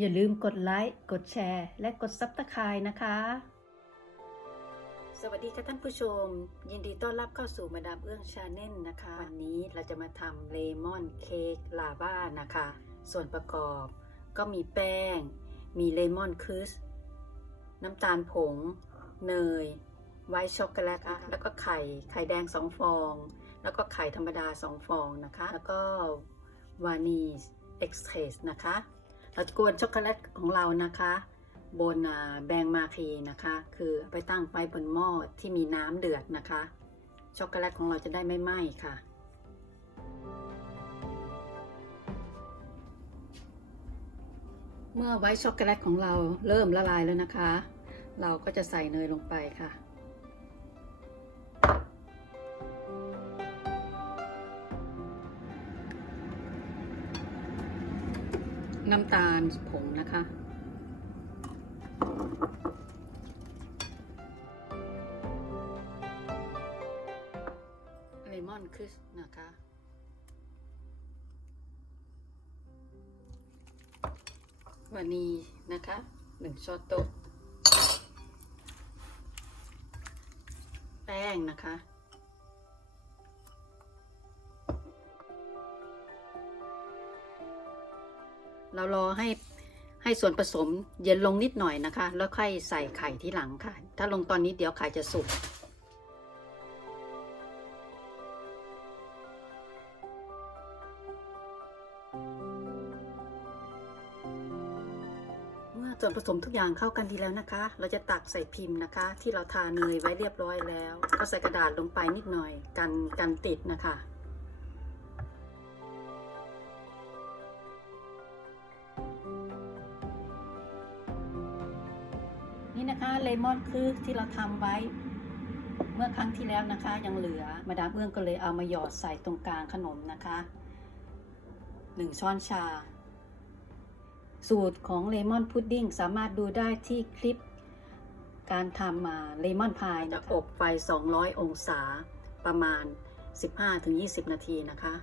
อย่าลืมกดไลค์ กดแชร์ และกดซับสไครต์นะคะ สวัสดีค่ะท่านผู้ชม ยินดีต้อนรับเข้าสู่มาดามเอื้องชาแนลนะคะ วันนี้เราจะมาทำเลมอนเค้กลาบ้านะคะ ส่วนประกอบก็มีแป้ง มีเลมอนคิสน้ำตาลผง เนย ไวท์ช็อกโกแลตนะคะแล้วก็ไข่ ไข่แดง 2 ฟอง แล้วก็ไข่ธรรมดา 2 ฟองนะคะ แล้วก็วานีสเอ็กซ์เทสนะคะ เราจะกวนช็อกโกแลตของเรานะคะ บนแบงมาคีนะคะ คือไปตั้งไว้บนหม้อที่มีน้ำเดือดนะคะ ช็อกโกแลตของเราจะได้ไม่ไหม้ค่ะเมื่อไว้ช็อกโกแลตของเราเริ่มละลายแล้วนะคะ เราก็จะใส่เนยลงไปค่ะ น้ำตาลผงนะคะ เลมอนคริสนะคะ วานีนะคะหนึ่งช้อนโต๊ะ แป้งนะคะ เรารอให้ให้ส่วนผสมเย็นลงนิดหน่อยนะคะ แล้วค่อยใส่ไข่ที่หลังค่ะ ถ้าลงตอนนี้เดี๋ยวไข่จะสุกส่วนผสมทุกอย่างเข้ากันดีแล้วนะคะ เราจะตักใส่พิมพ์นะคะ ที่เราทาเนยไว้เรียบร้อยแล้ว ก็ใส่กระดาษลงไปนิดหน่อยกันกันติดนะคะ นะคะเลมอนคือที่เราทำไว้ เมื่อครั้งที่แล้วนะคะ ยังเหลือมาดามเอื้องก็เลยเอามาหยอดใส่ตรงกลางขนมนะคะหนึ่งช้อนชา สูตรของเลมอนพุดดิ้งสามารถดูได้ที่คลิป การทำมาเลมอนพายจะอบไฟ 200 องศาประมาณ 15-20 นาทีนะคะ